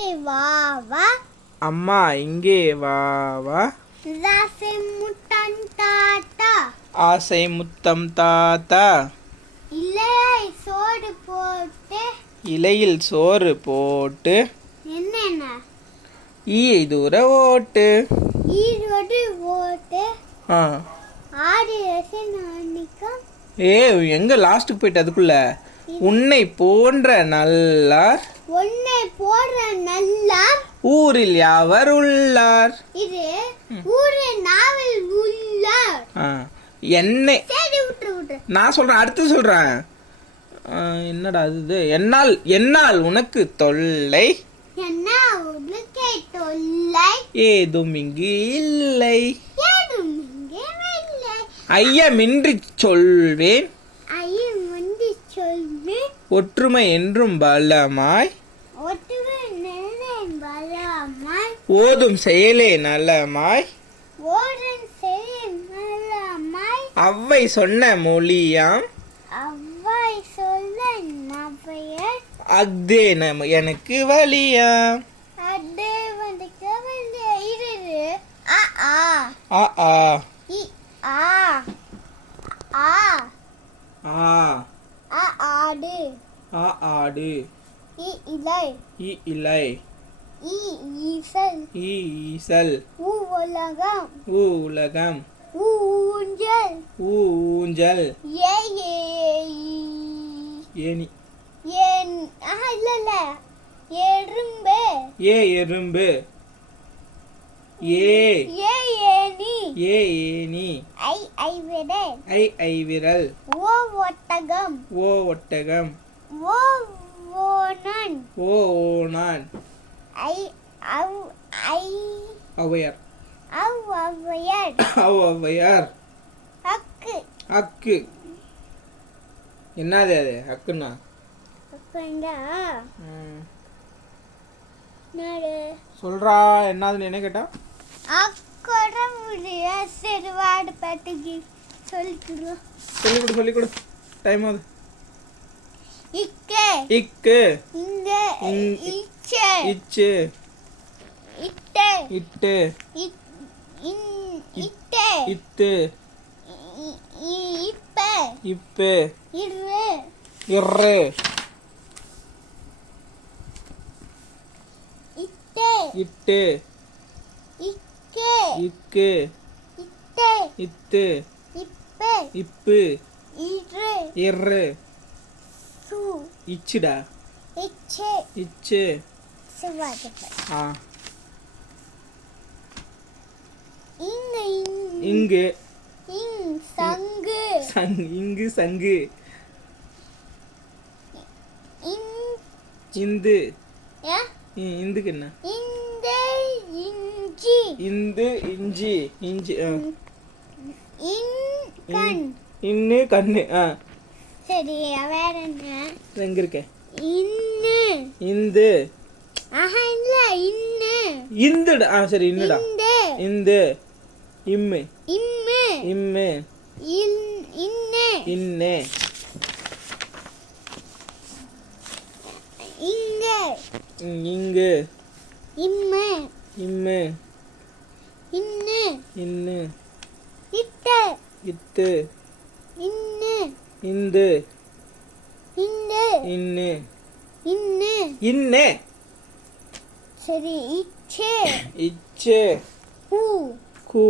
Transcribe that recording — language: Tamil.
இங்கே வா வா. அம்மா இங்கே வா வா. ஆசை முத்தம் தாத்தா. ஆசை முத்தம் தாத்தா. இலையில் சோறு போட்டு. இலையில் சோறு போட்டு. என்னென்ன? ஈயை தூர ஓட்டு. ஈரோடு ஓட்டு. ஆ ஆடு ரசனிக்கும். எங்க லாஸ்ட்டுக்கு போயிட்டு அதுக்குள்ள உன்னை போன்ற நல்லார். உன்னை போன்ற நல்லார். ஊரில் யாவர் உள்ளார். இது ஊரில் நாவல் உள்ளார். என்னை சரி விட்டு விட்டு. நான் சொல்றேன், அடுத்து சொல்றேன். என்னடா இது? என்னால் என்னால் உனக்கு தொல்லை. என்ன உனக்கு தொல்லை? ஏதும் இங்கு இல்லை. ஏதும் இங்கே இல்லை. ஐயமின்றி சொல்வேன். ஐயமின்றி சொல்வேன். ஒற்றுமை என்றும் பலமாய். ஒற்றுமை நிறைய பலமாய். ஓதும் செயலே நலமாய். ஓடும் செய்ய நலமாய். அவ்வை சொன்ன மொழியாம். அவ்வை சொல்ல நவையர். அஃதே எனக்கு வழியாம். அது வந்து கவலை இரு. ஆ ஆ ஆ ஆ இ ஆ ஆ ஆ ஆ ஆடு. ஆ ஆடு. இ இலை. இ இலை. இ ஈசல். ஈ ஈசல். உ உலகம். ஊ உலகம். ஊ ஊஞ்சல். ஊ ஊஞ்சல். ஏ ஏனி. ஏன் இல்ல இல்ல எறும்பு. ஏ எறும்பு. ஏ ஏ ஏனி. ஏ ஏனி. ஐ ஐவிரல். ஐ ஐவிரல். ஓ ஒட்டகம். ஓ ஒட்டகம். ஓ ஓணான். ஓ ஓணான். ஐ அவ் ஐ ஔவையார். அவ் ஔவையார். ஔவையார். அக்கு. அக்கு. என்னது அது அக்குன்னா? அக்கண்டா நாடு சொல்றா என்னதுன்னு என்ன கேட்டா? அக்கட முடிய சிறுவாடு பத்திக்கு சொல்லிக்கிறோம். சொல்லிக் கொடு டைம் ஆகுது. இக்கு. இக்கு. இங்க. இச்சு. இச்சு. இட்டு. இட்டு. இட்டு. இத்து. இப்ப. இப்பு. இரு. இரு. இட்டு. இட்டு. இக்கு. இக்கு. இட்டு. இத்து. இப்பு. இப்பு. இரு. இரு. சு. இச்சுடா. இச்சு. இச்சு. சிவாடு. ஆ இங்கு. இங்கு. சங்கு. இங்கு சங்கு. இந்து. இந்துக்கு என்ன? இந்த இஞ்சி. இந்து இஞ்சி. இஞ்சி. கண். இன்னு கண்ணு. சரி வேற என்ன? எங்க இருக்க? இன்னு. இந்து. இல்ல இன்னு. இந்துடா. சரி இன்னுடா. இந்த. இந்து. இம்மு. இம்மு. இம்மு. இன்னு. இன்னு. இங்க. இங்கு. இம்மு. இம்மு. இன்னு. இன்னு. இட்டு. இத்து. இன்னு. இந்து. இந்து. இன்னு. இன்னு. இன்னு. சரி இச்சு. இச்சு. கூ. கூ.